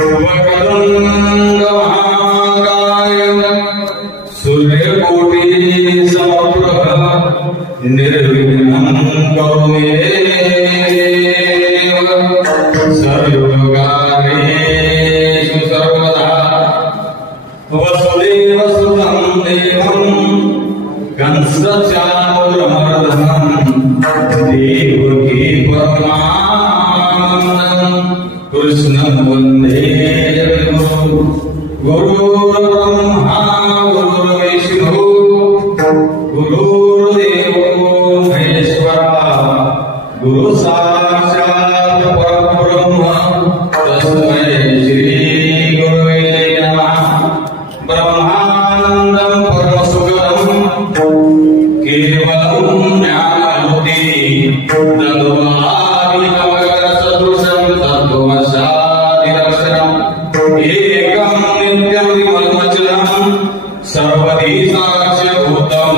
वक्रतुंड महाकाय सूर्यकोटि समप्रभ निर्विघ्नं कुरु मे देव सर्वकार्येषु सर्वदा वसुदेव सुतं देवं कंसचाणूरमर्दनं देवकी परमानन्दं कृष्णं वन्दे जगद्गुरुं गुरुर्ब्रह्मा गुरुर्विष्णुः गुरुर्देवो महेश्वरः गुरु साक्षात् परब्रह्म तस्मै श्री गुरुवे नमः। ब्रह्मानन्दं परमसुखदं केवलं ज्ञानमूर्ति तद्वादिकमकरसदृशं तत्त्वमसादिलक्षणम् एकं नित्यं विमलमचलं सर्वधी साक्ष्यभूतं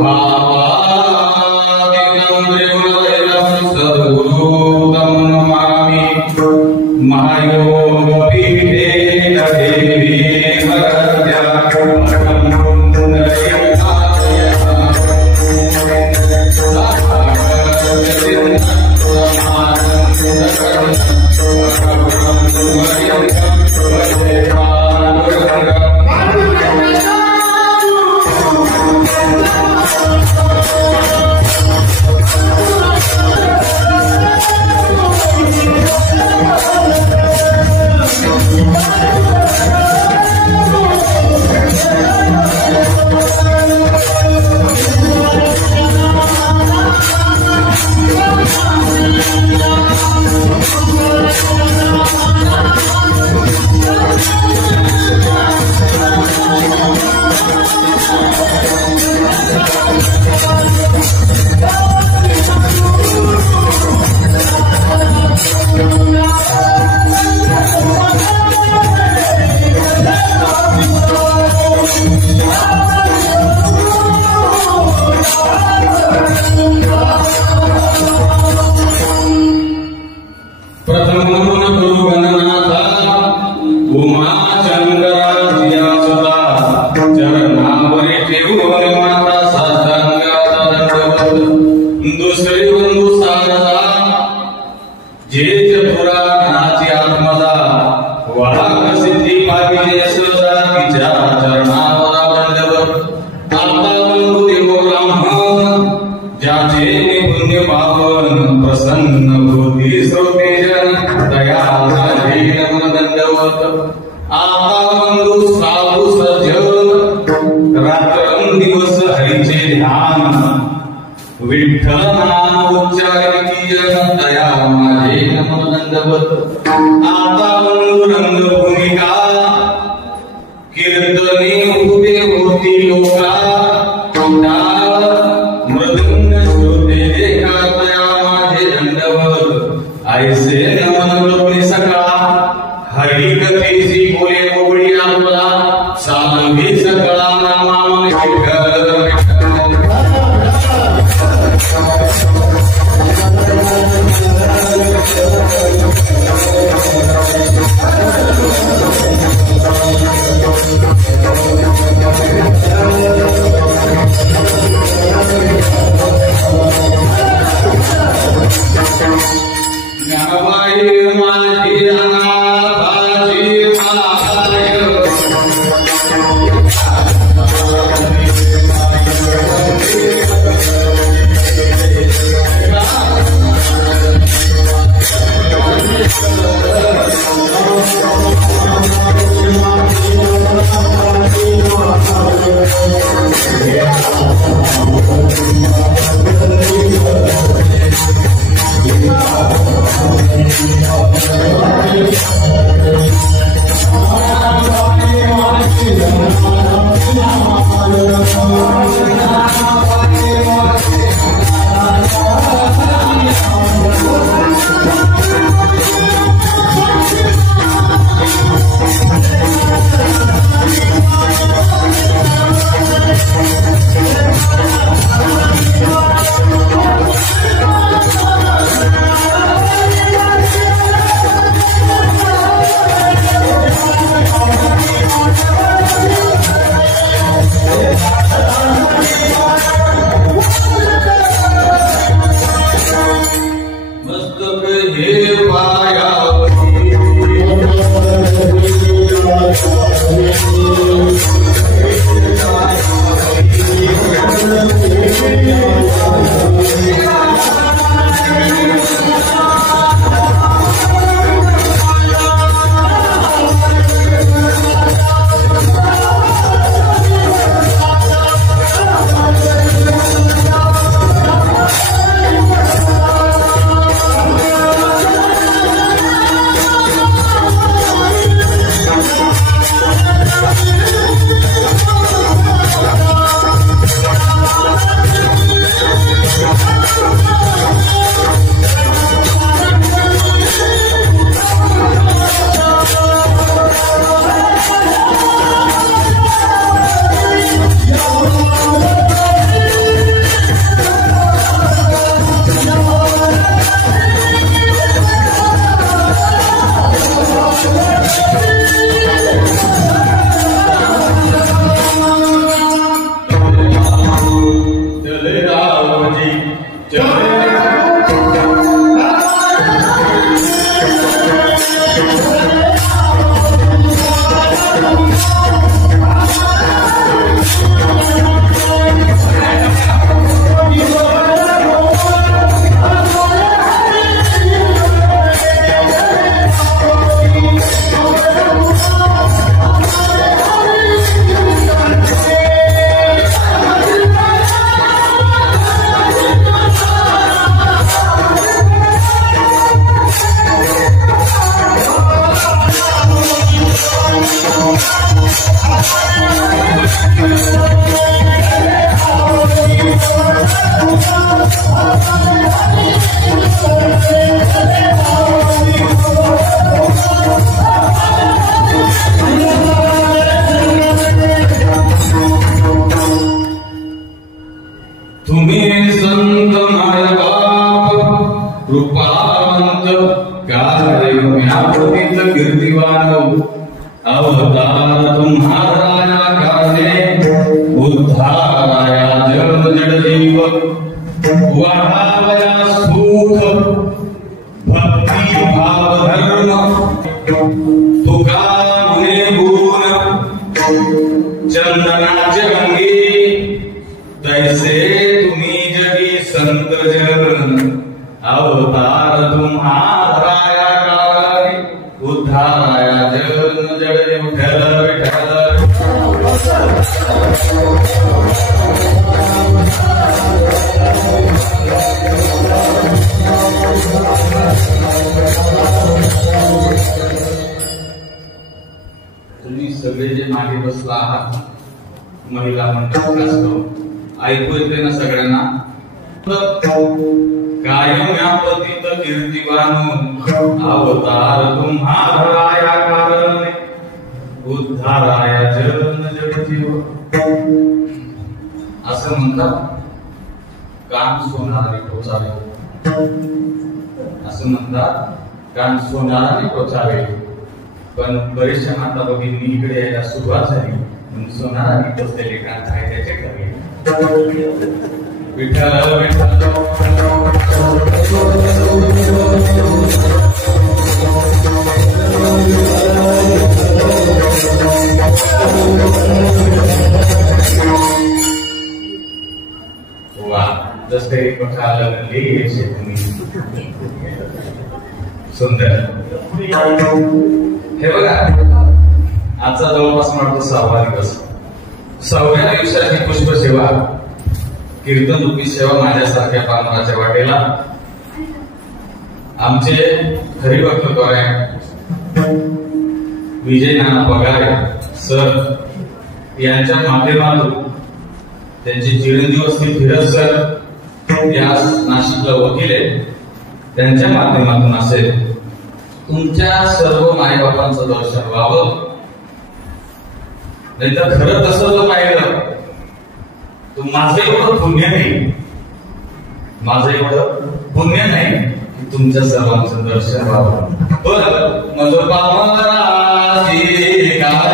भावादितं त्रिगुणरहितं सद्गुरुं नमामि। महायोगपीठे देवी भरत्या ज्ञानवायु माया पतित कीर्तिवान अवतार तुम्हारा कारणे उद्धाराया जन जड जीव वाढावया सुख भक्ती भाव धर्म तुका मुने गुण चंदनाचे अंगी तैसे तुम्ही जगी संत जन अवतार तुम्हारा कारणे उद्धाराया जन जड विठ्ठल विठ्ठल तुम्ही सगळे जे मागे बसला आहात महिला मंडळ ऐकू येते ना सगळ्यांना कायम या पतित कीर्तिवान अवतार तुम्हारा कारणे उद्धाराया जन जड जीव असं म्हणतात कान सोनाराने टोचावे असं म्हणतात कान सोनाराने टोचावे पण बरेचशा माता भगिनी इकडे यायला सुरुवात झाली म्हणून सोनाराने टोचलेले कान आहे त्याचे कमी विठ्ठल विठ्ठल वा जसं एक पक्षाला तुम्ही सुंदर हे बघा आजचा जवळपास म्हणतो 6वा दिवस 6व्या दिवसाची पुष्प सेवा कीर्तन रूपी सेवा माझ्यासारख्या पामराच्या वाटेला आमचे हरिभक्तद्वारे विजय नाना पगारे सर यांच्या माध्यमातून त्यांचे चिरंजीव असतील धीरज सर या नाशिकला वकील आहेत त्यांच्या माध्यमातून असेल तुमच्या सर्व मायबापांचं दर्शन व्हावं नाही तर खरं तसं जर पाहिलं तर माझं एवढं पुण्य नाही की तुमच्या सर्वांचं दर्शन व्हावं बरं मग पामराची काय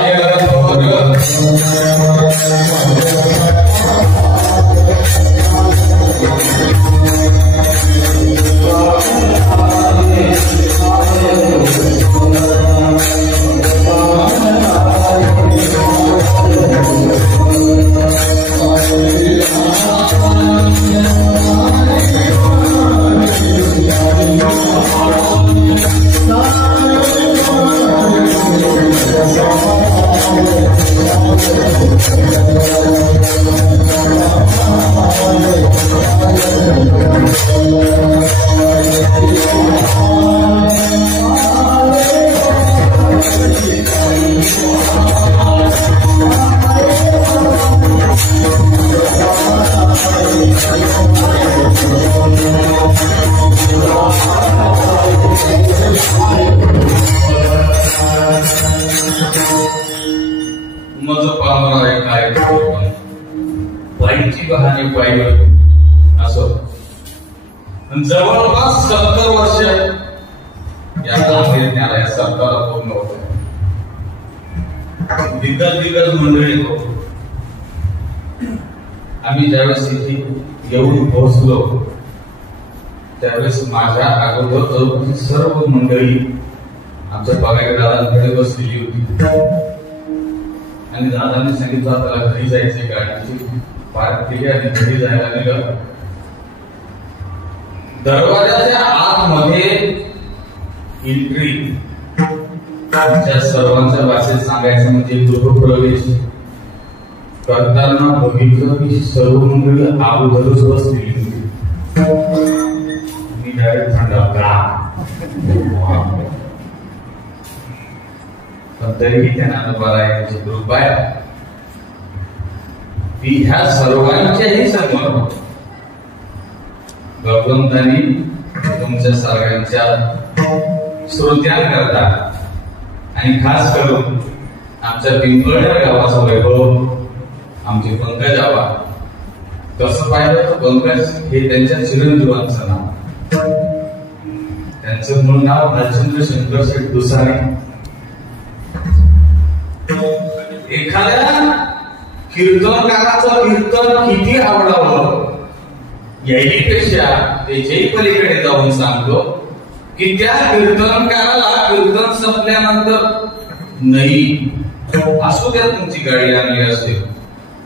बहाने पाहिजे असो जवळपास 70 वर्ष या न्यायालयात सरकारला पूर्ण होत दिग्गज मंडळी आम्ही ज्यावेळेस इथे येऊन पोहोचलो त्यावेळेस माझ्या अगोदर सर्व मंडळी आमच्या पगार दादांकडे बसलेली होती आणि दादांनी सांगितलं त्याला घरी जायचे गाडीची पार्क केली आणि घरी जायला निघालो दरवाजाच्या आतमध्ये एंट्री त्या सर्वांच्या भाषेत सांगायचं म्हणजे गृहप्रवेश करताना बघितलं की सर्व मंडळी अगोदरच बसलेली होती मी डायरेक्ट सांगा पण तरीही त्यांना बरायचे ग्रुप आहे की ह्या सर्वांच्याही समोर भगवंतांनी तुमच्या सर्वांच्या श्रोत्यांकरता आणि खास करून आमच्या पिंपळनेर गावाचं वैभव आमचे पंकज आबा कसं पाहिलं तर पंकज हे त्यांच्या चिरंजीवांचं नाव त्यांचं मूळ नाव भालचंद्र शंकर शेठ दुसारे. एखाद्या कीर्तनकाराचं कीर्तन किती आवडावं याहीपेक्षा त्याच्याही पलीकडे जाऊन सांगतो की त्या कीर्तनकाराला कीर्तन संपल्यानंतर नाही असू द्या, तुमची गाडी आणली असेल,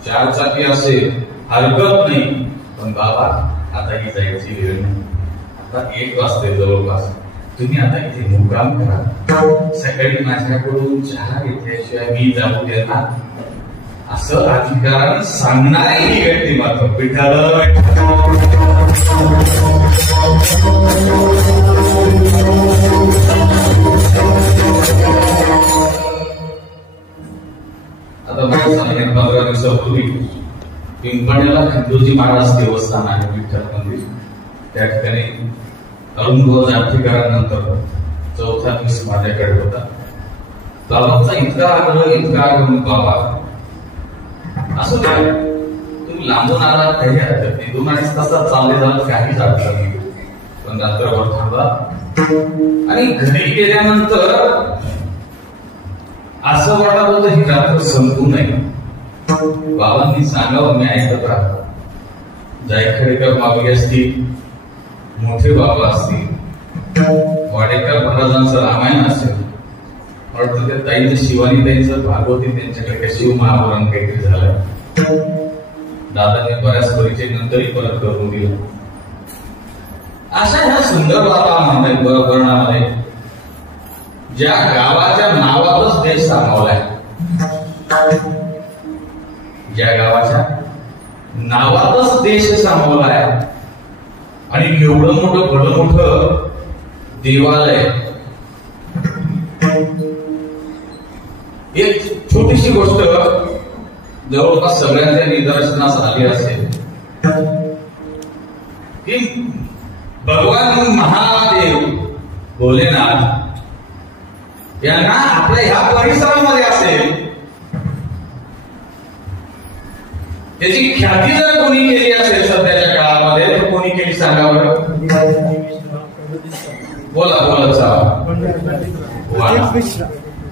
4 चाकी असेल, हरकत नाही, पण बाबा आता ही जायची वेळ नाही, आता 1 वाजते जवळपास, तुम्ही आता इथे मुक्काम करा, सकाळी माझ्याकडून चहा घेतल्याशिवाय मी जाऊ देणार, असं अधिकाराने सांगणारी ही व्यक्ती मात्र विठ्ठल. आता 15 दिवसापूर्वी पिंपळ्याला खंडोजी महाराज देवस्थान आहे, विठ्ठल मंदिर, त्या ठिकाणी अरुंद जागतिकारानंतर 4था दिवस माझ्याकडे होता. बाबांचा इतका आग्रह बाबा असं काय तुम्ही लांबून आला काही हरकत नाही, 2-2.5 तासात चालले झालं काहीच अडचण नाही, पण रात्रभर थांबा. आणि घरी गेल्यानंतर असं वाटत होतं ही रात्र संपू नये. बाबांनी सांगावं, मी ऐकत राहतो. जायखेडकर मावली असतील, मोठे बाबा असतील, वाडेकर महाराजांचं रामायण असेल, वाटतं त्या ताईचं शिवानी ताईचं भागवती त्यांच्याकडे शिव महापुराण काहीतरी झालं. दादाने बऱ्याच परिचय नंतरही परत करून दिला. अशा ह्या सुंदर वर्णामध्ये ज्या गावाच्या नावातच देश सामावलाय, ज्या गावाच्या नावातच देश सामावलाय, आणि एवढं मोठं भलं मोठं देवालय. एक छोटीशी गोष्ट जवळपास सगळ्यांच्या निदर्शनास आली असेल की भगवान महादेव भोलेनाथ यांना आपल्या ह्या परिसरामध्ये असेल त्याची ख्याती जर कोणी केली असेल सध्याच्या काळामध्ये, तर कोणी केली सांगावं? बोला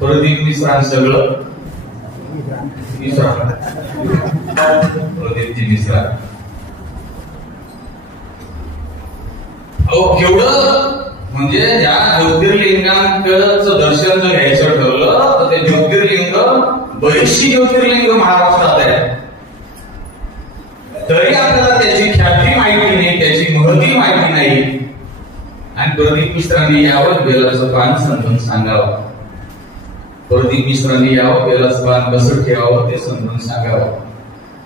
प्रदीप मिश्रा. सगळं प्रदीपजी मिश्रा. केवढं म्हणजे ज्या ज्योतिर्लिंगांचं दर्शन जर घ्यायचं ठरवलं तर ते ज्योतिर्लिंग बरीचशी ज्योतिर्लिंग महाराष्ट्रात आहे, तरी आपल्याला त्याची ख्याती माहिती नाही, त्याची महती माहिती नाही. आणि प्रदीप मिश्रांनी यावर बेलाचं पान समजून सांगावं, प्रदीप मिश्रांनी यावं बेलाचं पान कसं ठेवावं ते समजून सांगावं.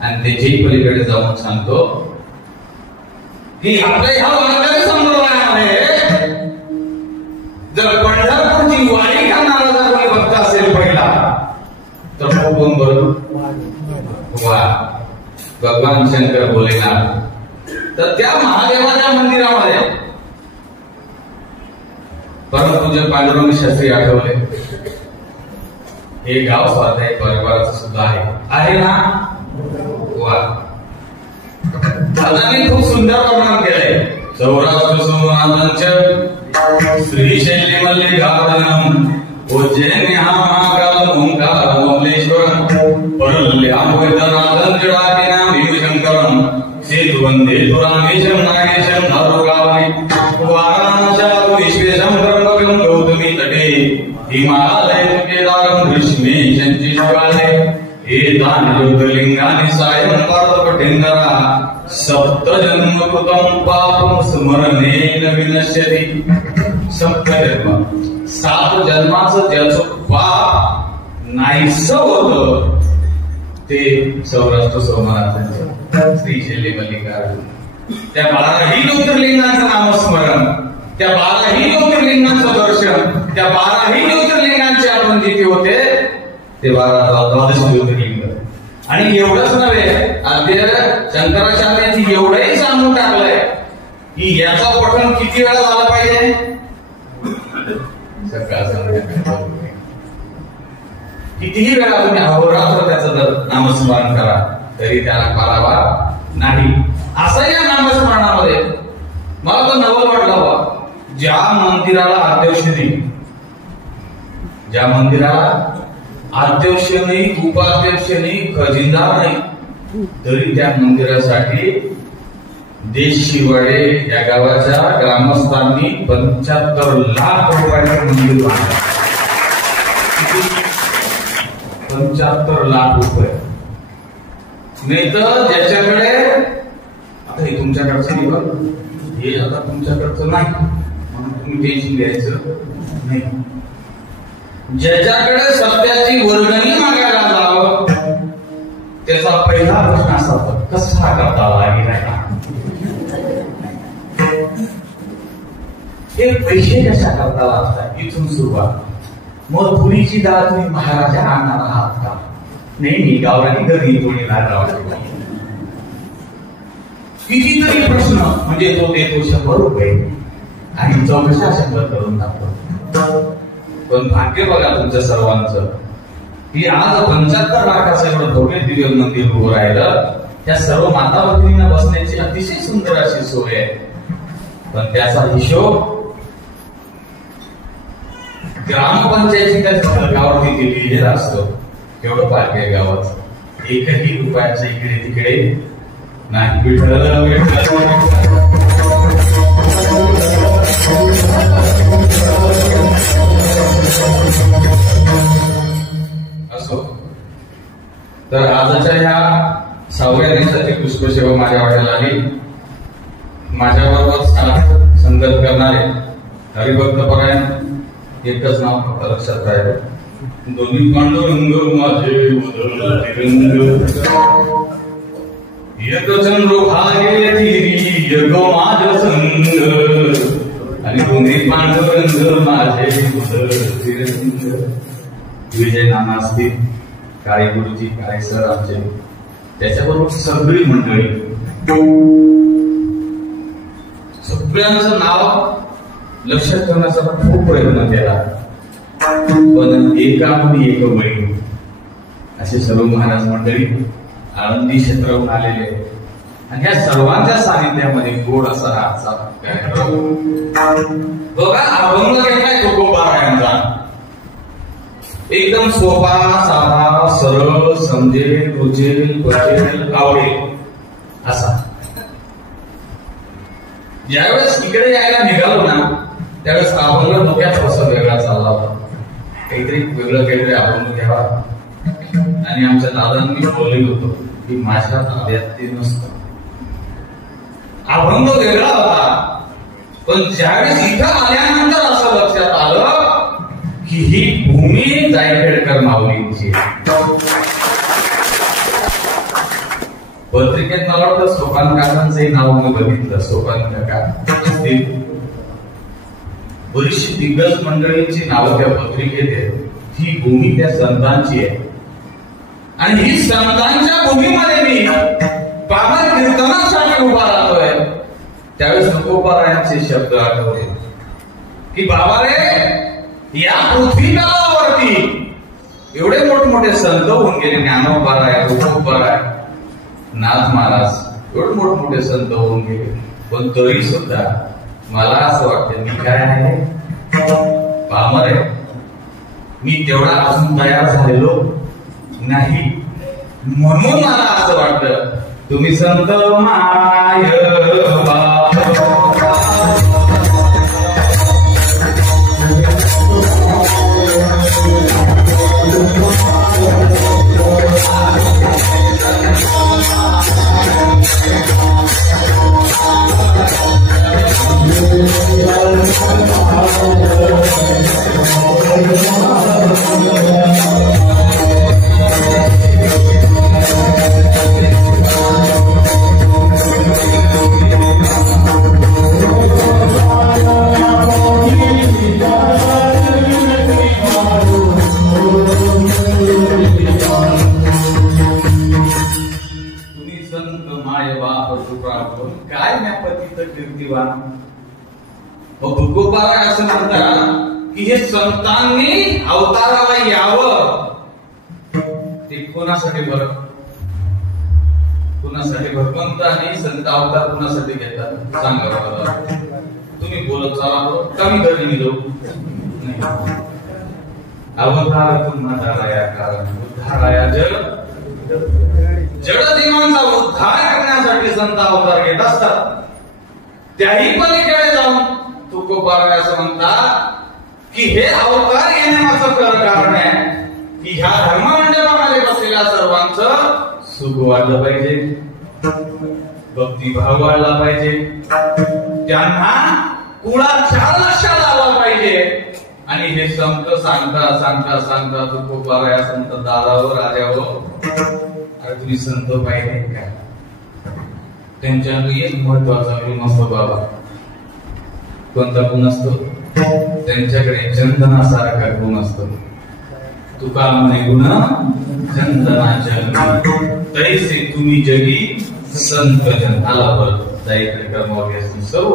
आणि त्याच्याही पलीकडे जाऊन सांगतो की आपल्या ह्या वारकरी संप्रदायामध्ये जर पंढरपूरची वारी करणारा जर कोणी भक्त असेल पहिला, तर कोण बरोबर? भगवान शंकर भोलेनाथ. तर त्या महादेवाच्या मंदिरामध्ये परमपूज्य पांडुरंग शास्त्री आठवले हे गाव स्वाध्याय परिवाराचं सुद्धा आहे ना. वा, दादांनी खूप सुंदर वर्णन केलंय. सौराष्ट्र सोमनाथांचं श्रीशैली मल्लिकार्जुनम उज्जैन महाकाल ओंकार मल्लेश्वरम परल्याम वैद्यनाथं जडाकिना भीमशंकरम सेतुवंदे दुरामेशम नागेशम नारुगावने वाराणस्यां विश्वेशं ब्रह्मकं गौतमी तटे हिमालय केदारं ग्रीष्मेशं शिशुकाले एतानि ज्योतिर्लिंगानि सायं पार्थपठेन्दरा सप्तजन्म कृतं पापं स्मरणेन विनश्यति. सप्तजन्म 7 जन्माचं ज्याचं पाप नाहीसं होतं ते सौराष्ट्र सोमनाथांचं श्रीशैली मल्लिकार्जुन. त्या 12ही ज्योतिर्लिंगांचं नामस्मरण, त्या 12ही ज्योतिर्लिंगांचं दर्शन, त्या 12ही ज्योतिर्लिंगांचे आपण जिथे होते ते 12 ज्योतिर्लिंग. आणि एवढंच नव्हे, आद्य शंकराचार्यांनी एवढंही सांगून टाकलंय की याचं पठण किती वेळा झालं पाहिजे? सकाळ संध्याकाळ कितीही वेळा तुम्ही अहोरात्र त्याचं नामस्मरण करा तरी त्याला पारावार नाही. असं या नामस्मरणामध्ये मला तर नवल वाटलं. ज्या मंदिराला अध्यक्ष नाही, ज्या मंदिराला अध्यक्ष नाही, उपाध्यक्ष नाही, खजिनदार नाही, तरी त्या मंदिरासाठी देश शिवाडे या गावाच्या ग्रामस्थांनी 75 लाख रुपयाचं मंदिर बांधलं. 75 लाख रुपये. नाही तर ज्याच्याकडे आता हे तुमच्याकडचं नाही, हे आता तुमच्याकडचं नाही म्हणून तुम्ही टेन्शन घ्यायचं नाही. ज्याच्याकडे सत्याची वर्गणी मागायला जावं त्याचा पहिला प्रश्न असा होता, कसा करता लागेल हे पैसे कशा करता लागतात, इथून सुरुवात. मग पुरीची डाळ तुम्ही महाराजा आणणार आहात का? नाही, मी गावरानी घरी थोडी डाळ. कितीतरी प्रश्न म्हणजे तो देतो 100 रुपये आणि चौकशा 100 करून टाकतो. पण भाग्य बघा तुमच्या सर्वांचं की आज 75 लाखाचं एवढं भव्य दिव्य मंदिर उभं राहिलं. त्या सर्व माता भगिनींना बसण्याची अतिशय सुंदर अशी सोय आहे. पण त्याचा हिशोब ग्रामपंचायतीच्या फलकावरती दिलेला असतो. एवढं पार्क आहे गावात, एकही रुपयाच्या इकडे तिकडे नाही. असो तर आजच्या ह्या 6व्या दिवसाची पुष्पसेवा माझ्या वाट्याला आली. माझ्याबरोबर संगत करणारे हरिभक्तपरायण एकच नाव फक्त लक्षात राहिलं, दोन्ही पांडुरंग माझे तिरंग, एक चंद्र भागे तिरी एक माझ संग, आणि दोन्ही पांडुरंग माझे तिरंग. विजय नाना असतील, काळे गुरुजी, काळे सर आमचे, त्याच्याबरोबर सगळी मंडळी, सगळ्यांचं नाव लक्षात ठेवण्याचा खूप प्रयत्न केला. पण एकामुळे एक बळी असे सर्व महाराज मंडळी आळंदी क्षेत्राहून आलेले आणि या सर्वांच्या सानिध्यामध्ये गोड असा आजचा कार्यक्रम. बघा अभंग घेतलाय तुकोबारायांचा, एकदम सोपा साधा सरळ, समजेल, रुचेल, पचेल, आवडेल असा. ज्यावेळेस इकडे यायला निघालो ना त्यावेळेस अभंग डोक्यात थोडासा वेगळा चालला होता, काहीतरी वेगळं काहीतरी अभंग घ्यावा. आणि आमच्या दादांनी बोललेलं होतं की माझ्या ताब्यात ते नसतं. अभंग वेगळा होता, पण ज्यावेळेस इथं आल्यानंतर असं लक्षात आलं की ही भूमी जायखेडकर माऊलींची. पत्रिकेत मला वाटतं सोपान काकांचंही नाव मी बघितलं, सोपान काका असतील, बरीचशी दिग्गज मंडळींची नावं त्या पत्रिकेत आहेत. ही भूमी त्या संतांची आहे आणि ही संतांच्या भूमीमध्ये मी बाबा कीर्तनासाठी उभा राहतोय. त्यावेळेस तुकोबारायांचे शब्द आठवले की बाबा रे, या पृथ्वी तलावरती एवढे मोठमोठे संत होऊन गेले, ज्ञानोबाराय, तुकोबाराय, नाथ महाराज, एवढे मोठमोठे संत होऊन गेले, पण तरी सुद्धा मला असं वाटतं मी काय आहे पामर आहे, मी तेवढा अजून तयार झालेलो नाही. म्हणून मला असं वाटतं तुम्ही संत माय काय न्यापतीत कीर्तिवान. तुकोबाराय असं म्हणतात की हे संतांनी अवताराला यावं. ते कोणासाठी बरं, कोणासाठी भगवंत आणि संत अवतार कोणासाठी घेतात सांगा. तुम्ही बोलत चाला कमी घरी मी जाऊ अवतार तुम्हाला कारण उद्धाराया जडजीवांचा उद्धार करण्यासाठी संत अवतार घेत असतात. त्याही पलीकडे जाऊन तुकोबाराय असं म्हणतात की हे अवतार येण्याचं खरं कारण आहे की ह्या धर्ममंडपामध्ये बसलेल्या सर्वांचं सुख वाढलं पाहिजे, भक्तिभाव वाढला पाहिजे, त्यांना कुळाचार लक्षात आला पाहिजे. आणि हे संत सांगता सांगता सांगता तुकोबाराय संत दादावर आल्यावर अरे तुम्ही संत पाहिजे काय, त्यांच्याकडे एक महत्वाचा गुण असतो बाबा. कोणता गुण असतो? त्यांच्याकडे चंदनासारखा गुण असतो. तुका म्हणे गुण चंदनाच्या तैसे तुम्ही जगी संत जन. आला परत जाईकडे कर्मावली असून सर्व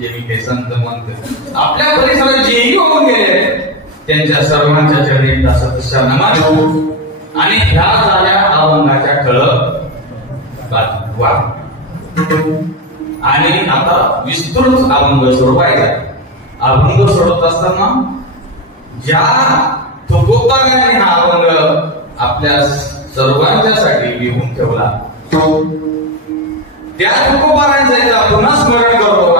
जे मी काही संत म्हणते आपल्या परिसरात जेही होऊन गेले त्यांच्या सर्वांच्या चरणी एकदा सतशा नमन. आणि ह्या झाल्या अभंगाच्या ठळक वा. आणि आता विस्तृत अभंग सोडवायचा. अभंग सोडवत असताना ज्या तुकोबारायाने हा अभंग आपल्या सर्वांच्यासाठी लिहून ठेवला त्या तुकोबारायांचा एकदा पुन्हा स्मरण करतो.